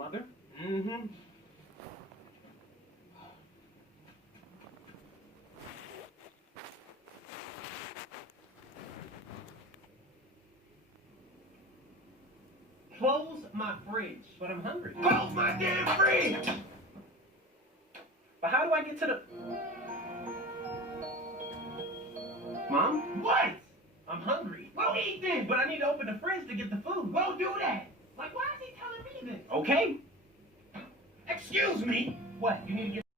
Mother? Mm-hmm. Close my fridge. But I'm hungry. Close my damn fridge! But how do I get to the... Mom? What? I'm hungry. Well, eat then. But I need to open the fridge to get the food. Well, do that. Like, why is he telling me this? Okay. Excuse me. What? You need to get...